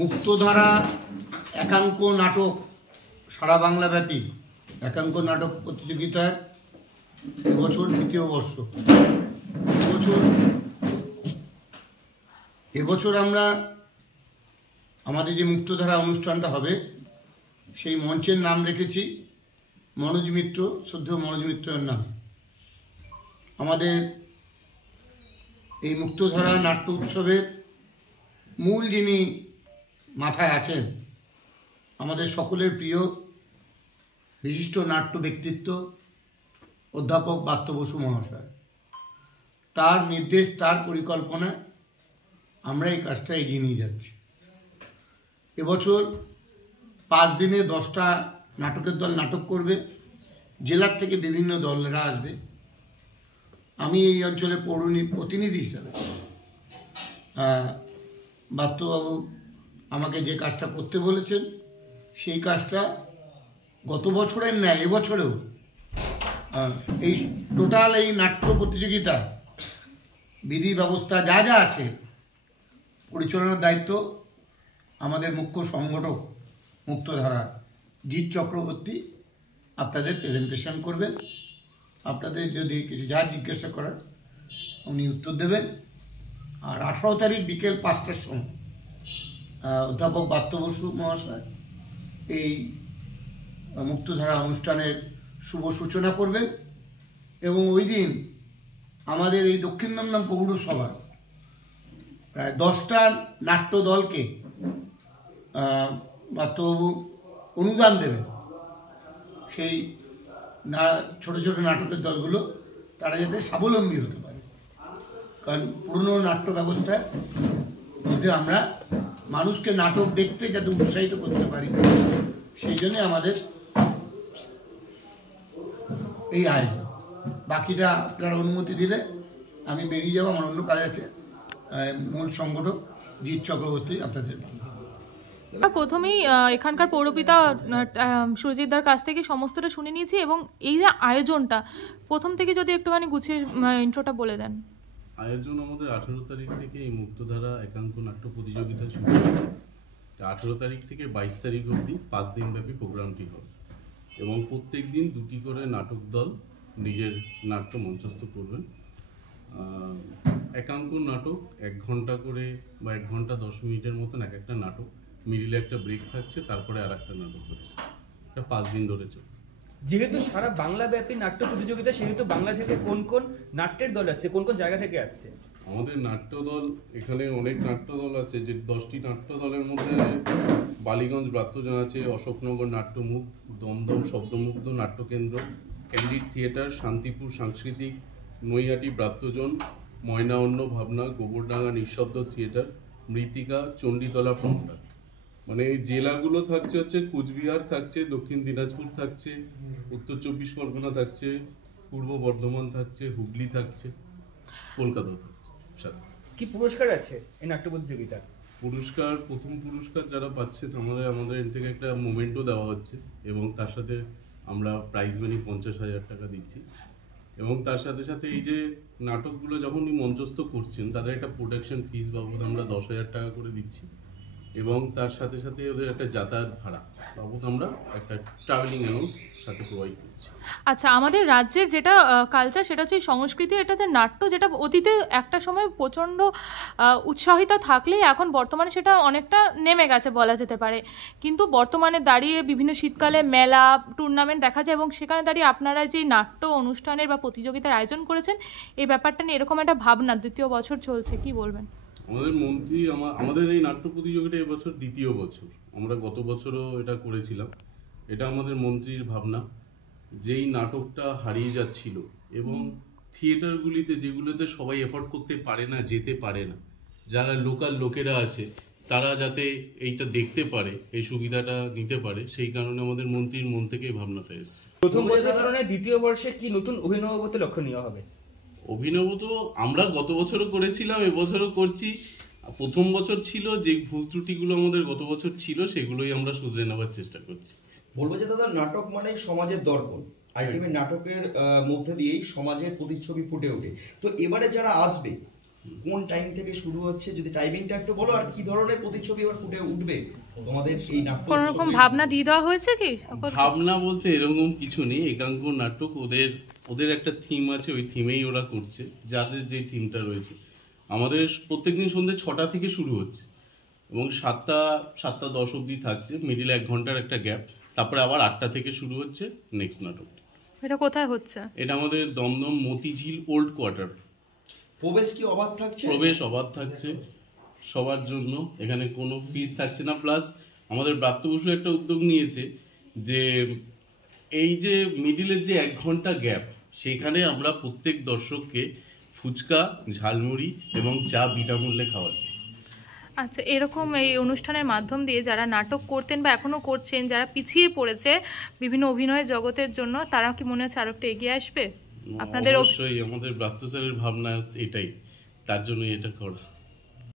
মুক্তধারা একাঙ্ক নাটক সারা বাংলাব্যাপী একাঙ্ক নাটক প্রতিযোগিতার এবছর দ্বিতীয় বর্ষ। এবছর আমরা আমাদের যে মুক্তধারা অনুষ্ঠানটা হবে সেই মঞ্চের নাম রেখেছি মনোজ মিত্র, শ্রদ্ধেয় মনোজ মিত্রের নাম। আমাদের এই মুক্তধারা নাট্য উৎসবের মূল যিনি মাথায় আছেন আমাদের সকলের প্রিয় বিশিষ্ট নাট্য ব্যক্তিত্ব অধ্যাপক ব্রাত্য বসু মহাশয়। তার নির্দেশ, তার পরিকল্পনায় আমরা এই কাজটা এগিয়ে নিয়ে যাচ্ছি। এবছর 5 দিনে 10টা নাটকের দল নাটক করবে, জেলার থেকে বিভিন্ন দলেরা আসবে। আমি এই অঞ্চলে প্রতিনিধি হিসাবে ব্রাত্যবাবু আমাকে যে কাজটা করতে বলেছেন সেই কাজটা গত বছরের ন্যায় এবছরেও এই টোটাল এই নাট্য প্রতিযোগিতা বিধি ব্যবস্থা যা যা আছে পরিচালনার দায়িত্ব আমাদের মুখ্য সংগঠক মুক্তধারা জিৎ চক্রবর্তী আপনাদের প্রেজেন্টেশন করবেন। আপনাদের যদি কিছু যা জিজ্ঞাসা করার উনি উত্তর দেবেন। আর 18 তারিখ বিকেল 5টার সময় অধ্যাপক ব্রাত্য বসু মহাশয় এই মুক্তধারা অনুষ্ঠানের শুভ সূচনা করবেন এবং ওই দিন আমাদের এই দক্ষিণ দমদম পৌরসভার প্রায় 10টা নাট্য দলকে ব্রাত্যবাবু অনুদান দেবেন। সেই ছোট ছোট নাটকের দলগুলো তারা যাতে স্বাবলম্বী হতে পারে, কারণ পুরনো নাট্য ব্যবস্থার মধ্যে আমরা মানুষকে নাটক দেখতে যাতে উৎসাহিত করতে পারি, সেই জন্যে আমাদের এই আয়োজন। বাকিটা আপনারা অনুমতি দিলে আমি বেরিয়ে যাবো, আমার অন্য কাজ আছে। মূল সংগঠক জিৎ চক্রবর্তী আপনাদের প্রথমেই এখানকার পৌরপিতা সুরজিৎদার কাছ থেকে সমস্তটা শুনে নিয়েছি এবং এই যে আয়োজনটা প্রথম থেকে যদি একটুখানি গুছিয়ে ইন্ট্রোটা বলে দেন। আয়োজন আমাদের 18 তারিখ থেকে এই মুক্তধারা একাঙ্ক নাট্য প্রতিযোগিতা শুরু হয়েছে। 18 তারিখ থেকে 22 তারিখ অবধি 5 দিন ব্যাপী প্রোগ্রামটি হবে এবং প্রত্যেক দিন 2টি করে নাটক দল নিজের নাট্য মঞ্চস্থ করবেন। একাঙ্ক নাটক 1 ঘন্টা করে বা 1 ঘন্টা 10 মিনিটের মতন এক একটা নাটক, মিডিলে একটা ব্রেক থাকছে, তারপরে আর একটা নাটক হচ্ছে। এটা 5 দিন ধরে চলবে। যেহেতু সারা বাংলা ব্যাপী নাট্য প্রতিযোগিতা, সেহেতু বাংলা থেকে কোন কোন নাট্যের দল আসছে, কোন কোন জায়গা থেকে আসছে? আমাদের নাট্য দল, এখানে অনেক নাট্য দল আছে, যে 10টি নাট্য দলের মধ্যে বালিগঞ্জ ব্রাত্যজন আছে, অশোকনগর নাট্যমুখ, দমদম শব্দমুগ্ধ নাট্যকেন্দ্র, ক্যান্ডিড থিয়েটার, শান্তিপুর সাংস্কৃতিক, নৈহাটি ব্রাত্যজন, ময়না অন্য ভাবনা, গোবরডাঙ্গা নিঃশব্দ থিয়েটার, মৃত্তিকা, চণ্ডীতলা প্রমোটার। মানে এই জেলাগুলো থাকছে হচ্ছে কুচবিহার থাকছে, দক্ষিণ দিনাজপুর থাকছে, উত্তর 24 পরগনা থাকছে, পূর্ব বর্ধমান থাকছে, হুগলি থাকছে, কলকাতাও থাকছে সাথে। কি পুরস্কার আছে এই নাট্য প্রতিযোগিতার? পুরস্কার, প্রথম পুরস্কার যারা পাচ্ছে আমাদের এর থেকে একটা মোমেন্টও দেওয়া হচ্ছে এবং তার সাথে আমরা প্রাইজ মানি 50,000 টাকা দিচ্ছি। এবং তার সাথে সাথে এই যে নাটকগুলো যখনই মঞ্চস্থ করছেন তাদের একটা প্রোডাকশন ফিস বাবদ আমরা 10,000 টাকা করে দিচ্ছি এবং তার সাথে সাথে ওদের একটা যাতায়াত ভাড়া বাবদ আমরা একটা ট্রাভেলিং অ্যালাউন্স সাথে প্রোভাইড করছি। আচ্ছা, আমাদের রাজ্যের যেটা কালচার, সেটা হচ্ছে সংস্কৃতি, এটা যে নাট্য, যেটা অতীতে একটা সময় প্রচণ্ড উৎসাহিত থাকলেই এখন বর্তমানে সেটা অনেকটা নেমে গেছে বলা যেতে পারে। কিন্তু বর্তমানে দাঁড়িয়ে বিভিন্ন শীতকালে মেলা, টুর্নামেন্ট দেখা যায় এবং সেখানে দাঁড়িয়ে আপনারা যে নাট্য অনুষ্ঠানের বা প্রতিযোগিতার আয়োজন করেছেন, এই ব্যাপারটা নিয়ে এরকম একটা ভাবনা 2য় বছর চলছে, কি বলবেন? আমাদের মন্ত্রী আমাদের এই নাট্য প্রতিযোগিতা এবছর 2য় বছর। আমরা গত বছরও এটা করেছিলাম। এটা আমাদের মন্ত্রীর ভাবনা, যেই নাটকটা হারিয়ে যাচ্ছিল এবং থিয়েটারগুলিতে যেগুলোতে সবাই এফোর্ড করতে পারে না, যেতে পারে না, যারা লোকাল লোকেরা আছে তারা যাতে এইটা দেখতে পারে, এই সুবিধাটা নিতে পারে, সেই কারণে আমাদের মন্ত্রীর মন থেকে ভাবনাটা এসেছে। প্রথম বছরের তুলনায় 2য় বর্ষে কি নতুন অভিনবত্ব লক্ষণীয় হবে? অভিনব তো আমরা গত বছরও করেছিলাম, এবছরও করছি। প্রথম বছর ছিল যে ভুল ত্রুটিগুলো আমাদের গত বছর ছিল, সেগুলোই আমরা শুধরে নেওয়ার চেষ্টা করছি। বলবো যে দাদা, নাটক মানে সমাজের দর্পণ, আলটিমেট নাটকের মধ্যে দিয়েই সমাজের প্রতিচ্ছবি ফুটে ওঠে। তো এবারে যারা আসবে কোন টাইম থেকে শুরু হচ্ছে, যদি টাইমিংটা একটু বলো, আর কি ধরনের প্রতিচ্ছবি এবার ফুটে উঠবে তোমাদের এই নাটক? কোনো রকম ভাবনা দিয়ে দেওয়া হয়েছে কি সকল? ভাবনা বলতে এরকম কিছু নেই, একাঙ্ক নাটক, ওদের একটা থিম আছে, ওই থিমেই ওরা করছে, যাদের যে থিমটা রয়েছে। আমাদের প্রত্যেকদিন সন্ধ্যে 6টা থেকে শুরু হচ্ছে এবং 7টা 10 অবধি থাকছে, মিডিলে 1 ঘন্টার একটা গ্যাপ, তারপরে আবার 8টা থেকে শুরু হচ্ছে নেক্সট নাটক। এটা কোথায় হচ্ছে? এটা আমাদের দমদম মতিঝিল ওল্ড কোয়ার্টার। প্রবেশ কি অবাধ থাকছে? প্রবেশ অবাধ থাকছে সবার জন্য, এখানে কোনো ফিস থাকছে না। প্লাস আমাদের ব্রাত্য বসু একটা উদ্যোগ নিয়েছে যে এই যে মিডিলের যে 1 ঘন্টা গ্যাপ, সেখানে আমরা প্রত্যেক দর্শককে ফুচকা, ঝালমুড়ি এবং চা বিনামূল্যে খাওয়াচ্ছি। আচ্ছা, এরকম এই অনুষ্ঠানের মাধ্যম দিয়ে যারা নাটক করতেন বা এখনো করছেন, যারা পিছিয়ে পড়েছে বিভিন্ন অভিনয়ের জগতের জন্য, তারা কি মনে হচ্ছে আরো একটু এগিয়ে আসবে? আপনাদের অবশ্যই আমাদের ব্রাত্য স্যারের ভাবনা এটাই, তার জন্য এটা করা।